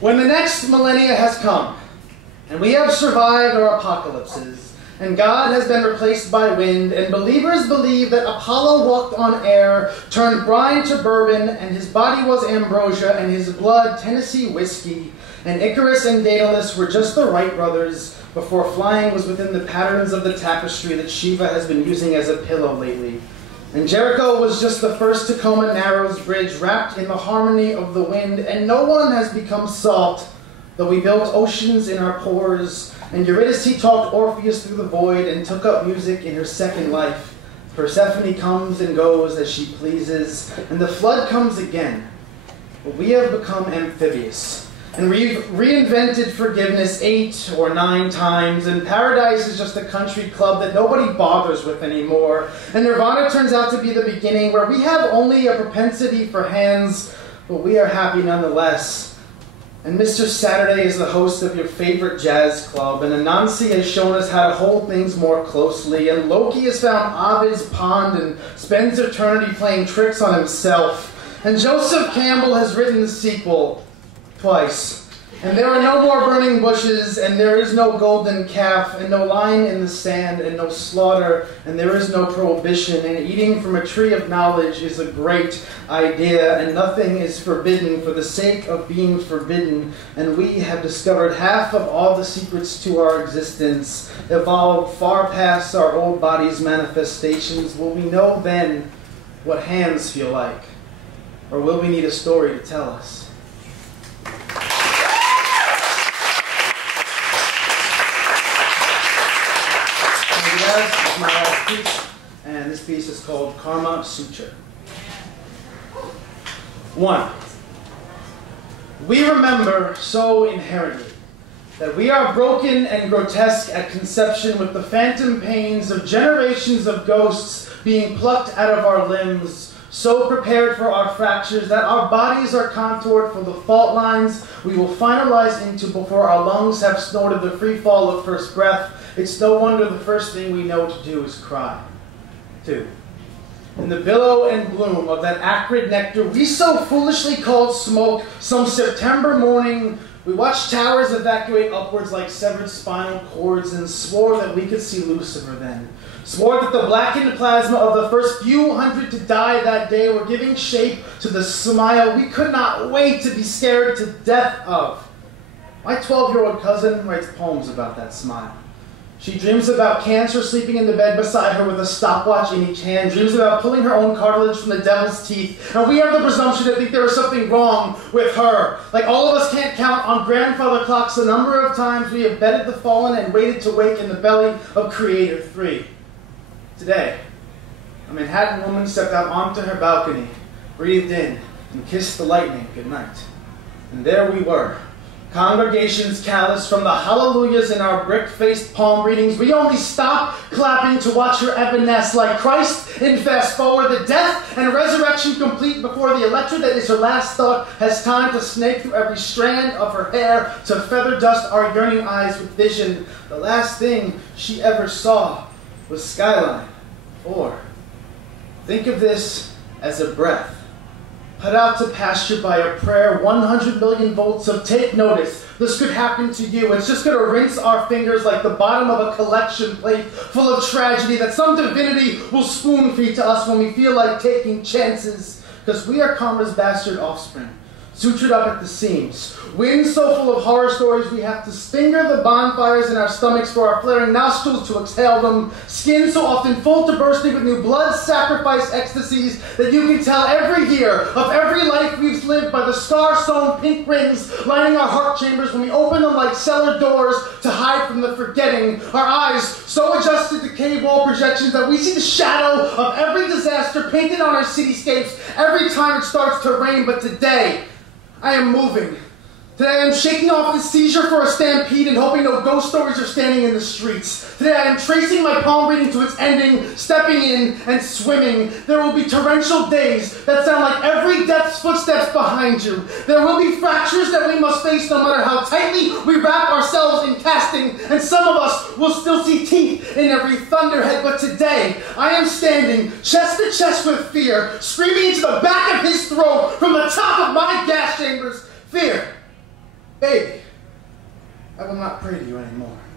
When the next millennia has come, and we have survived our apocalypses, and God has been replaced by wind, and believers believe that Apollo walked on air, turned brine to bourbon, and his body was ambrosia, and his blood Tennessee whiskey, and Icarus and Daedalus were just the Wright brothers before flying was within the patterns of the tapestry that Shiva has been using as a pillow lately. And Jericho was just the first Tacoma Narrows bridge wrapped in the harmony of the wind, and no one has become salt, though we built oceans in our pores, and Eurydice talked Orpheus through the void and took up music in her second life. Persephone comes and goes as she pleases, and the flood comes again. But we have become amphibious. And we've reinvented forgiveness 8 or 9 times, and paradise is just a country club that nobody bothers with anymore. And Nirvana turns out to be the beginning, where we have only a propensity for hands, but we are happy nonetheless. And Mr. Saturday is the host of your favorite jazz club, and Anansi has shown us how to hold things more closely, and Loki has found Ovid's pond and spends eternity playing tricks on himself. And Joseph Campbell has written the sequel twice. And there are no more burning bushes, and there is no golden calf, and no lying in the sand, and no slaughter, and there is no prohibition, and eating from a tree of knowledge is a great idea, and nothing is forbidden for the sake of being forbidden, and we have discovered half of all the secrets to our existence, evolved far past our old body's manifestations. Will we know then what hands feel like, or will we need a story to tell us? This is my last piece, and this piece is called Karma Sutra. 1. We remember so inherently that we are broken and grotesque at conception, with the phantom pains of generations of ghosts being plucked out of our limbs, so prepared for our fractures that our bodies are contoured for the fault lines we will finalize into before our lungs have snorted the free fall of first breath. It's no wonder the first thing we know to do is cry. 2. In the billow and bloom of that acrid nectar we so foolishly called smoke, some September morning, we watched towers evacuate upwards like severed spinal cords, and swore that we could see Lucifer then. Swore that the blackened plasma of the first few hundred to die that day were giving shape to the smile we could not wait to be scared to death of. My 12-year-old cousin writes poems about that smile. She dreams about cancer sleeping in the bed beside her with a stopwatch in each hand, dreams about pulling her own cartilage from the devil's teeth, and we have the presumption to think there is something wrong with her. Like all of us can't count on grandfather clocks the number of times we have bedded the fallen and waited to wake in the belly of Creator 3. Today, a Manhattan woman stepped out onto her balcony, breathed in, and kissed the lightning goodnight. And there we were, congregations callous from the hallelujahs in our brick-faced palm readings. We only stop clapping to watch her evanesce like Christ in Fast Forward, the death and resurrection complete before the electra that is her last thought has time to snake through every strand of her hair to feather dust our yearning eyes with vision. The last thing she ever saw was skyline. 4. Think of this as a breath, put out to pasture by a prayer, 100 million volts of take notice. This could happen to you. It's just going to rinse our fingers like the bottom of a collection plate full of tragedy that some divinity will spoon feed to us when we feel like taking chances. Because we are karma's bastard offspring, sutured up at the seams. Winds so full of horror stories we have to stinger the bonfires in our stomachs for our flaring nostrils to exhale them. Skin so often full to bursting with new blood sacrifice ecstasies that you can tell every year of every life we've lived by the scar-sewn pink rings lining our heart chambers when we open them like cellar doors to hide from the forgetting. Our eyes so adjusted to cave wall projections that we see the shadow of every disaster painted on our cityscapes every time it starts to rain. But today, I am moving. Today I am shaking off the seizure for a stampede and hoping no ghost stories are standing in the streets. Today I am tracing my palm reading to its ending, stepping in and swimming. There will be torrential days that sound like every death's footsteps behind you. There will be fractures that we must face no matter how tightly we wrap ourselves in casting, and some of us will still see teeth in every thunderhead. But today I am standing chest to chest with fear, screaming into the back of his throat from the top of my gas chambers. Fear. Baby, I will not pray to you anymore.